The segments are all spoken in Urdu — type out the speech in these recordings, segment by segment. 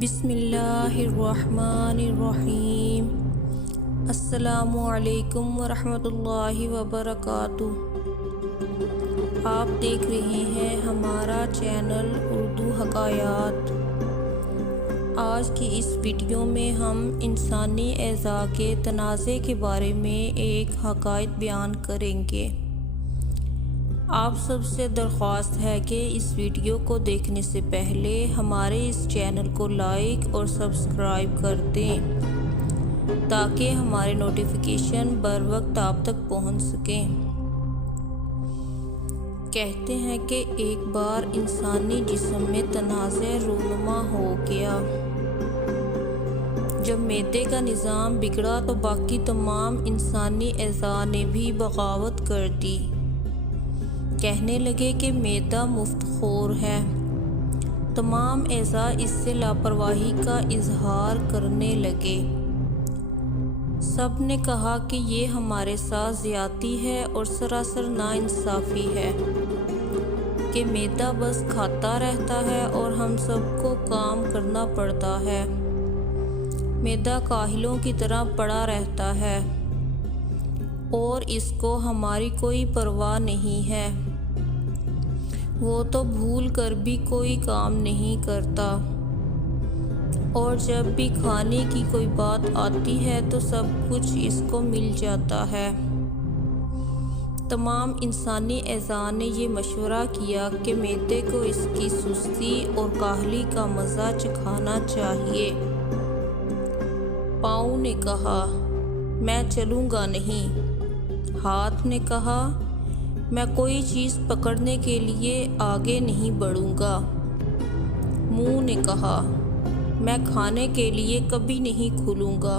بسم اللہ الرحمن الرحیم۔ السلام علیکم ورحمۃ اللہ وبرکاتہ۔ آپ دیکھ رہے ہیں ہمارا چینل اردو حکایات۔ آج کی اس ویڈیو میں ہم انسانی اعضاء کے تنازع کے بارے میں ایک حکایت بیان کریں گے۔ آپ سب سے درخواست ہے کہ اس ویڈیو کو دیکھنے سے پہلے ہمارے اس چینل کو لائک اور سبسکرائب کر دیں تاکہ ہمارے نوٹیفیکیشن بر وقت آپ تک پہنچ سکیں۔ کہتے ہیں کہ ایک بار انسانی جسم میں تنازع رونما ہو گیا۔ جب معدے کا نظام بگڑا تو باقی تمام انسانی اعضاء نے بھی بغاوت کر دی۔ کہنے لگے کہ معدہ مفت خور ہے۔ تمام اعضاء اس سے لاپرواہی کا اظہار کرنے لگے۔ سب نے کہا کہ یہ ہمارے ساتھ زیادتی ہے اور سراسر ناانصافی ہے کہ معدہ بس کھاتا رہتا ہے اور ہم سب کو کام کرنا پڑتا ہے۔ معدہ کاہلوں کی طرح پڑا رہتا ہے اور اس کو ہماری کوئی پرواہ نہیں ہے۔ وہ تو بھول کر بھی کوئی کام نہیں کرتا اور جب بھی کھانے کی کوئی بات آتی ہے تو سب کچھ اس کو مل جاتا ہے۔ تمام انسانی اعضاء نے یہ مشورہ کیا کہ معدے کو اس کی سستی اور کاہلی کا مزہ چکھانا چاہیے۔ پاؤں نے کہا، میں چلوں گا نہیں۔ ہاتھ نے کہا، میں کوئی چیز پکڑنے کے لیے آگے نہیں بڑھوں گا۔ منہ نے کہا، میں کھانے کے لیے کبھی نہیں کھلوں گا۔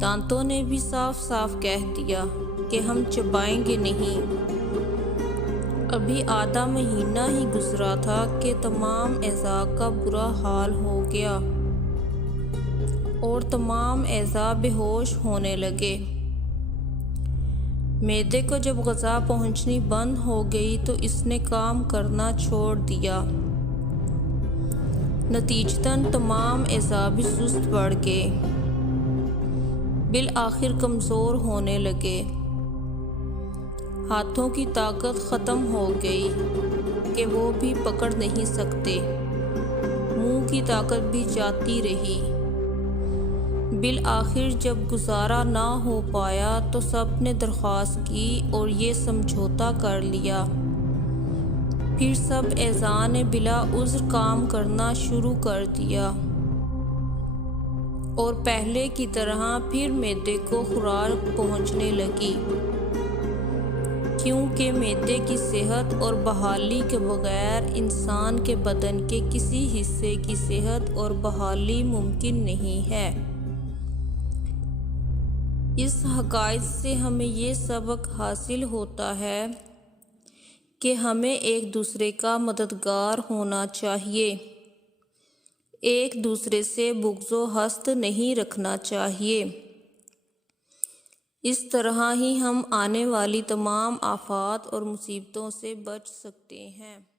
دانتوں نے بھی صاف صاف کہہ دیا کہ ہم چبائیں گے نہیں۔ ابھی آدھا مہینہ ہی گزرا تھا کہ تمام اعضاء کا برا حال ہو گیا اور تمام اعضاء بے ہوش ہونے لگے۔ معدے کو جب غذا پہنچنی بند ہو گئی تو اس نے کام کرنا چھوڑ دیا۔ نتیجتاً تمام اعضاء بھی سست پڑ گئے، بالآخر کمزور ہونے لگے۔ ہاتھوں کی طاقت ختم ہو گئی کہ وہ بھی پکڑ نہیں سکتے۔ منہ کی طاقت بھی جاتی رہی۔ بالآخر جب گزارا نہ ہو پایا تو سب نے درخواست کی اور یہ سمجھوتا کر لیا۔ پھر سب اعضاء نے بلا عذر کام کرنا شروع کر دیا اور پہلے کی طرح پھر معدے کو خوراک پہنچنے لگی، کیونکہ معدے کی صحت اور بحالی کے بغیر انسان کے بدن کے کسی حصے کی صحت اور بحالی ممکن نہیں ہے۔ اس حکایت سے ہمیں یہ سبق حاصل ہوتا ہے کہ ہمیں ایک دوسرے کا مددگار ہونا چاہیے، ایک دوسرے سے بغض و حسد نہیں رکھنا چاہیے۔ اس طرح ہی ہم آنے والی تمام آفات اور مصیبتوں سے بچ سکتے ہیں۔